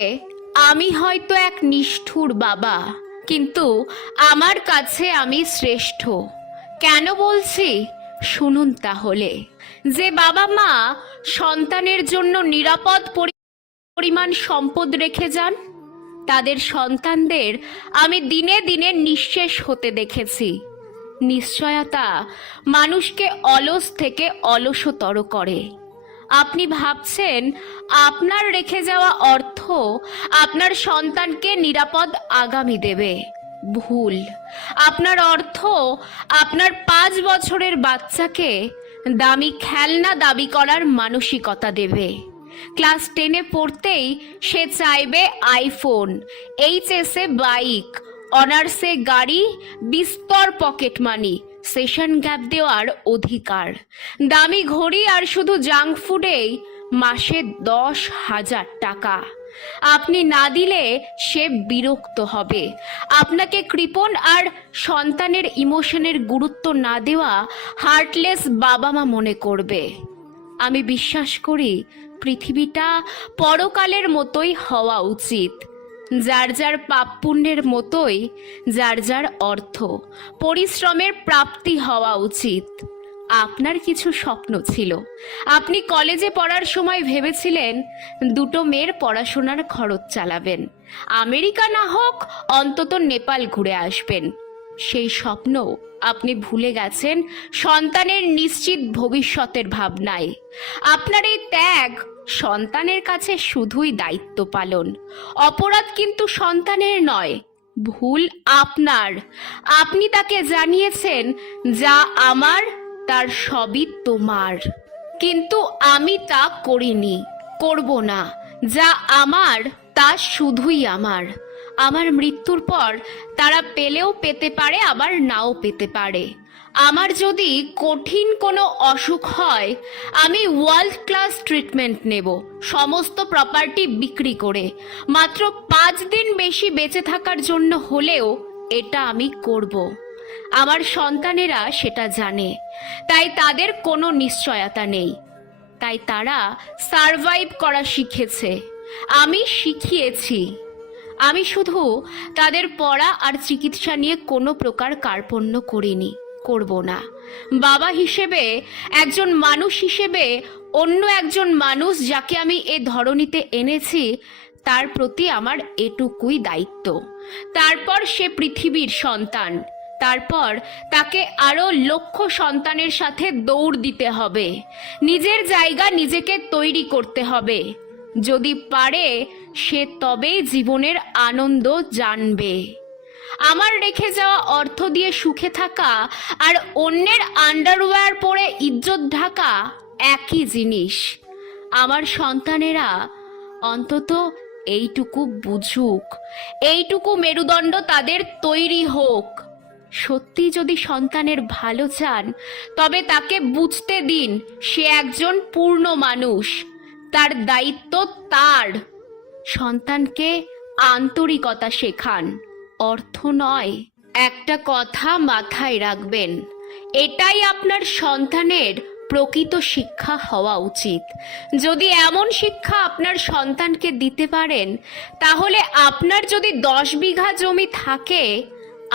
আমি হয়তো এক নিষ্ঠুর বাবা, কিন্তু আমার কাছে আমি শ্রেষ্ঠ। কেন বলছি শুনুন তাহলে। যে বাবা মা সন্তানের জন্য নিরাপদ পরিমাণ সম্পদ রেখে যান, তাদের সন্তানদের আমি দিনে দিনে নিঃশেষ হতে দেখেছি। নিশ্চয়তা মানুষকে অলস থেকে অলসতর করে। আপনি ভাবছেন আপনার রেখে যাওয়া অর্থ আপনার সন্তানকে নিরাপদ আগামী দেবে। ভুল। আপনার অর্থ আপনার 5 বছরের বাচ্চাকে দামি খেলনা দাবি করার মানসিকতা দেবে। ক্লাস 10-এ পড়তেই সে চাইবে আইফোন, এইচএসে বাইক, অনার্সে গাড়ি, বিস্তর পকেট মানি, সেশন গ্যাপ দেওয়ার অধিকার, দামি ঘড়ি আর শুধু জাঙ্ক ফুডেই মাসে 10,000 টাকা। আপনি না দিলে সে বিরক্ত হবে, আপনাকে কৃপণ আর সন্তানের ইমোশনের গুরুত্ব না দেওয়া হার্টলেস বাবা মা মনে করবে। আমি বিশ্বাস করি পৃথিবীটা পরকালের মতোই হওয়া উচিত। যার যার পাপ পুণ্যের মতোই যার যার অর্থ পরিশ্রমের প্রাপ্তি হওয়া উচিত। আপনার কিছু স্বপ্ন ছিল। আপনি কলেজে পড়ার সময় ভেবেছিলেন 2 মেয়ের পড়াশোনার খরচ চালাবেন, আমেরিকা না হোক অন্তত নেপাল ঘুরে আসবেন। সেই স্বপ্ন আপনি ভুলে গেছেন সন্তানের নিশ্চিত ভবিষ্যতের ভাবনায়। আপনার এই ত্যাগ সন্তানের কাছে শুধুই দায়িত্ব পালন। অপরাধ কিন্তু সন্তানের নয়, ভুল আপনার। আপনি তাকে জানিয়েছেন যা আমার তার সবই তোমার, কিন্তু আমি তা করিনি, করব না। যা আমার তা শুধুই আমার। আমার মৃত্যুর পর তারা পেলেও পেতে পারে, আবার নাও পেতে পারে। আমার যদি কঠিন কোনো অসুখ হয়, আমি ওয়ার্ল্ড ক্লাস ট্রিটমেন্ট নেব, সমস্ত প্রপার্টি বিক্রি করে। মাত্র 5 দিন বেশি বেঁচে থাকার জন্য হলেও এটা আমি করব। আমার সন্তানেরা সেটা জানে, তাই তাদের কোনো নিশ্চয়তা নেই। তাই তারা সারভাইভ করা শিখেছে, আমি শিখিয়েছি। আমি শুধু তাদের পড়া আর চিকিৎসা নিয়ে কোনো প্রকার কার্পণ্য করিনি, করব না। বাবা হিসেবে, একজন মানুষ হিসেবে, অন্য একজন মানুষ যাকে আমি এ ধরনীতে এনেছি তার প্রতি আমার এটুকুই দায়িত্ব। তারপর সে পৃথিবীর সন্তান, তারপর তাকে আরো লক্ষ সন্তানের সাথে দৌড় দিতে হবে। নিজের জায়গা নিজেকে তৈরি করতে হবে। যদি পারে সে তবেই জীবনের আনন্দ জানবে। আমার রেখে যাওয়া অর্থ দিয়ে সুখে থাকা আর অন্যের আন্ডারওয়্যার পরে ইজ্জত ঢাকা একই জিনিস। আমার সন্তানেরা অন্তত এইটুকু বুঝুক, এইটুকু মেরুদণ্ড তাদের তৈরি হোক। সত্যি যদি সন্তানের ভালো চান, তবে তাকে বুঝতে দিন সে একজন পূর্ণ মানুষ, তার দায়িত্ব তার। সন্তানকে আন্তরিকতা শেখান, অর্থ নয়। একটা কথা মাথায় রাখবেন, এটাই আপনার সন্তানের প্রকৃত শিক্ষা হওয়া উচিত। যদি এমন শিক্ষা আপনার সন্তানকে দিতে পারেন, তাহলে আপনার যদি 10 বিঘা জমি থাকে,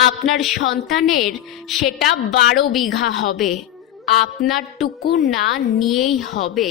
আপনার সন্তানের সেটা 12 বিঘা হবে। আপনারটুকু না নিয়েই হবে।